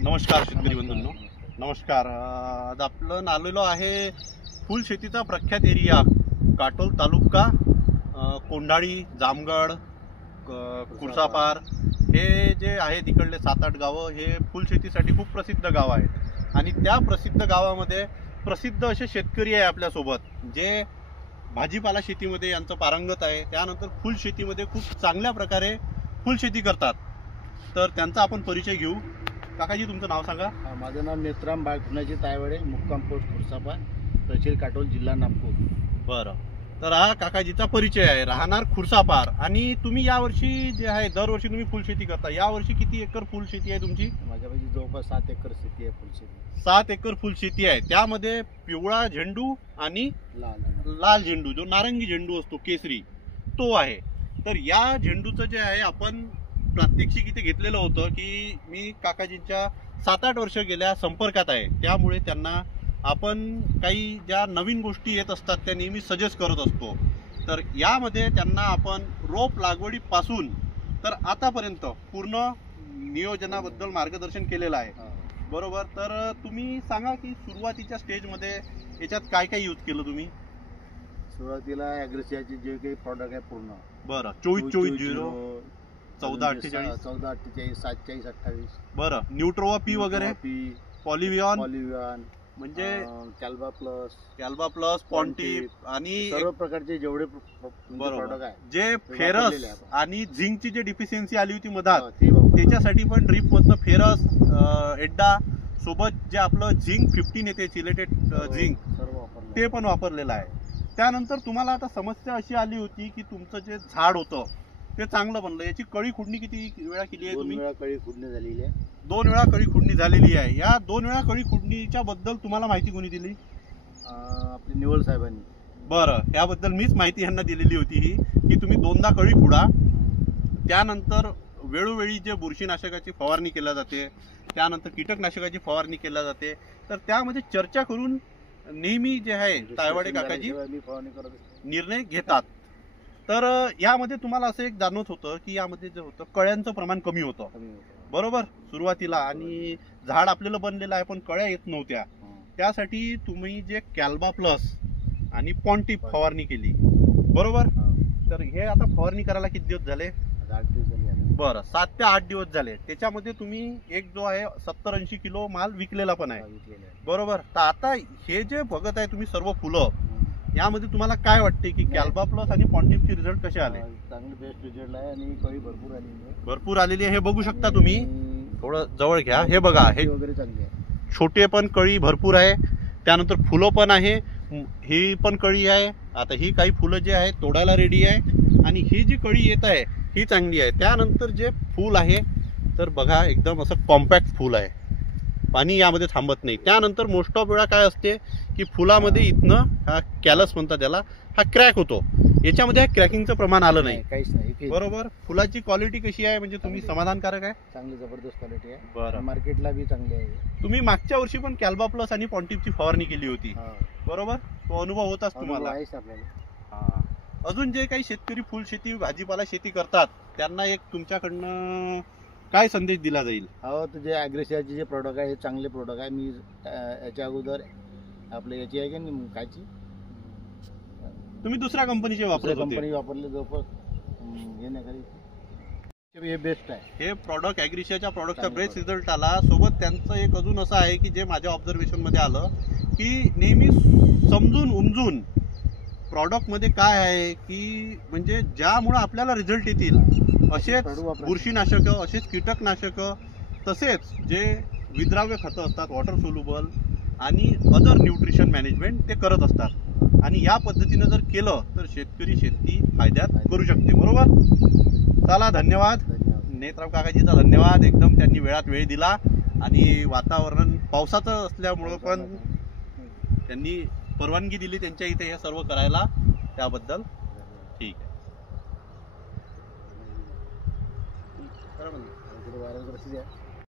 नमस्कार शेतकरी बंधूंनो, नमस्कार. आज आपण आलेलो आहे फुल शेतीचा प्रख्यात एरिया काटोल तालुका, कोंढाळी, जामगड, खुर्सापार हे जे आहे तिकडले 7-8 गावं हे फुल शेतीसाठी खूप प्रसिद्ध गाव आहेत. आणि त्या प्रसिद्ध गावामध्ये प्रसिद्ध असे शेतकरी आहे आपल्यासोबत जे भाजीपाला शेतीमध्ये यांचं पारंगत आहे. त्यानंतर फुल शेतीमध्ये खूप चांगल्या प्रकारे फुल शेती करतात. तर त्यांचा आपण परिचय घेऊ. काकाजी, तुमचं नाव सांगा. माझं नाव नेत्राम बाळकुणाजी तायवडे, मुक्काम पोस्ट खुर्सापार, तहसील काटोल, जिल्हा नागपूर. बरं, तर हा काकाजीचा परिचय आहे, राहणार खुर्सापार. आणि तुम्ही यावर्षी जे आहे दरवर्षी तुम्ही फुल शेती करता. यावर्षी किती एकर फुल शेती आहे तुमची? माझ्यापाशी जवळपास 7 एकर शेती आहे, फुल शेती. 7 एकर फुल शेती आहे. त्यामध्ये पिवळा झेंडू आणि लाल झेंडू, जो नारंगी झेंडू असतो केसरी, तो आहे. तर या झेंडूचं जे आहे आपण प्रात्यक्षिक इथे घेतलेलं होतं की मी काकाजींच्या 7-8 वर्ष गेल्या संपर्कात आहे. त्यामुळे त्यांना आपण काही ज्या नवीन गोष्टी येत असतात त्या नेहमी सजेस्ट करत असतो. तर यामध्ये त्यांना आपण रोप लागवडीपासून तर आतापर्यंत पूर्ण नियोजनाबद्दल मार्गदर्शन केलेलं आहे, बरोबर. तर तुम्ही सांगा की सुरुवातीच्या स्टेजमध्ये याच्यात काय काय यूज केलं तुम्ही? सुरुवातीला ॲग्रेसियाचे जे काही प्रॉडक्ट आहे पूर्ण. बरं, 24-24-0, 14-48, 14-48, 47-28. बरं, न्यूट्रोवा पी वगैरे, पॉलिवियॉन म्हणजे कॅल्बा प्लस, पॉन्टिप आणि सर्व प्रकारचे जेवढे प्रॉडक्ट आहे जे फेरस आणि झिंकची जे डिफिशियन्सी आली होती मधात, त्याच्यासाठी पण ड्रीप मधनं फेरस, एड्डा सोबत जे आपलं झिंक 15 येते चिलेटेड झिंक, ते पण वापरलेलं आहे. त्यानंतर तुम्हाला आता समस्या अशी आली होती की तुमचं जे झाड होतं ते चांगलं बनलं. याची कळी खुडणी किती वेळा केली आहे तुम्ही? 2 वेळा कळी खुडणी झालेली आहे. 2 वेळा कळी खुडणी झालेली आहे. या 2 वेळा कळी खुडणीच्या बद्दल तुम्हाला माहिती कोणी दिली? आपले निवळ साहेबांनी. बरं, याबद्दल मीच माहिती यांना दिलेली होती ही की तुम्ही 2दा कळी खुडा. त्यानंतर वेळोवेळी जे बुरशीनाशकाची फवारणी केली जाते, त्यानंतर कीटकनाशकाची फवारणी केली जाते. तर त्यामध्ये चर्चा करून नेहमी जे आहे तायवाडे काकाजी निर्णय घेतात. तर यामध्ये तुम्हाला असं एक जाणवत होतं की यामध्ये जे होतं कळ्यांचं प्रमाण कमी होतं, बरोबर, सुरुवातीला. आणि झाड आपल्याला बनलेलं आहे पण कळ्या येत नव्हत्या. त्यासाठी तुम्ही जे कॅल्बा प्लस आणि पॉन्टिप फवारणी केली, बरोबर. तर हे आता फवारणी करायला किती दिवस झाले? 8 दिवस झाले. बरं, 7 ते 8 दिवस झाले. त्याच्यामध्ये तुम्ही एक जो आहे 70-80 किलो माल विकलेला पण आहे, बरोबर. तर आता हे जे बघत आहे तुम्ही सर्व फुलं, यामध्ये तुम्हाला काय वाटते की कॅल्बा प्लस आणि पॉन्टिपचे रिझल्ट कसे आले? चांगले बेस्ट रिझल्ट आहे आणि कळी भरपूर आलेली आहे. भरपूर आलेली आहे. हे बघू शकता तुम्ही, थोडं जवळ घ्या. हे बघा, हे वगैरे चांगली आहे. छोटे पण कळी भरपूर आहे. त्यानंतर फुलं पण आहे, ही पण कळी आहे. आता ही काही फुलं जे आहे तोडायला रेडी आहे. आणि ही जी कळी येत आहे ही चांगली आहे. त्यानंतर जे फूल आहे तर बघा, एकदम असं कॉम्पॅक्ट फूल आहे, पाणी यामध्ये थांबत नाही. त्यानंतर मोस्ट ऑफ वेळा काय असते की फुलामध्ये इथनं हा कॅलस म्हणतात त्याला, हा क्रॅक होतो. याच्यामध्ये क्रॅकिंगचं प्रमाण आलं नाही, काहीच नाही, बरोबर. फुलाची क्वालिटी कशी आहे, म्हणजे तुम्ही समाधानकारक आहे? चांगली जबरदस्त क्वालिटी आहे. बरं, मार्केटला बी चांगली आहे. तुम्ही मागच्या वर्षी पण कॅल्बा प्लस आणि पॉन्टिपची फवारणी केली होती, बरोबर. तो अनुभव होताच तुम्हाला? अजून जे काही शेतकरी फुल शेती भाजीपाला शेती करतात त्यांना एक तुमच्याकडनं काय संदेश दिला जाईल? हो, तर जे ॲग्रेसियाचे जे प्रोडक्ट आहे हे चांगले प्रोडक्ट आहे. मी याच्या अगोदर आपलं याची आहे की नाही, कायची, तुम्ही दुसऱ्या कंपनीचे वापरत होते? कंपनी वापरले जवळपास हे नाही कधी, हे बेस्ट आहे. हे प्रॉडक्ट ॲग्रेसियाच्या प्रॉडक्टचा बेस्ट रिझल्ट आला. सोबत त्यांचं एक अजून असं आहे की जे माझ्या ऑब्झर्वेशन मध्ये आलं की नेहमी समजून उमजून प्रॉडक्टमध्ये काय आहे की म्हणजे ज्यामुळं आपल्याला रिझल्ट येतील असेच बुरशीनाशकं, असेच कीटकनाशकं, तसेच जे विद्राव्य खतं असतात, वॉटर सोल्युबल आणि अदर न्यूट्रिशन मॅनेजमेंट ते करत असतात. आणि या पद्धतीनं जर केलं तर शेतकरी शेती फायद्यात करू शकते, बरोबर. चला, धन्यवाद नेत्राम काकाजीचा, धन्यवाद. एकदम त्यांनी वेळात वेळ दिला आणि वातावरण पावसाचं असल्यामुळं पण त्यांनी परवानगी दिली त्यांच्या इथे हे सर्व करायला, त्याबद्दल ठीक आहे.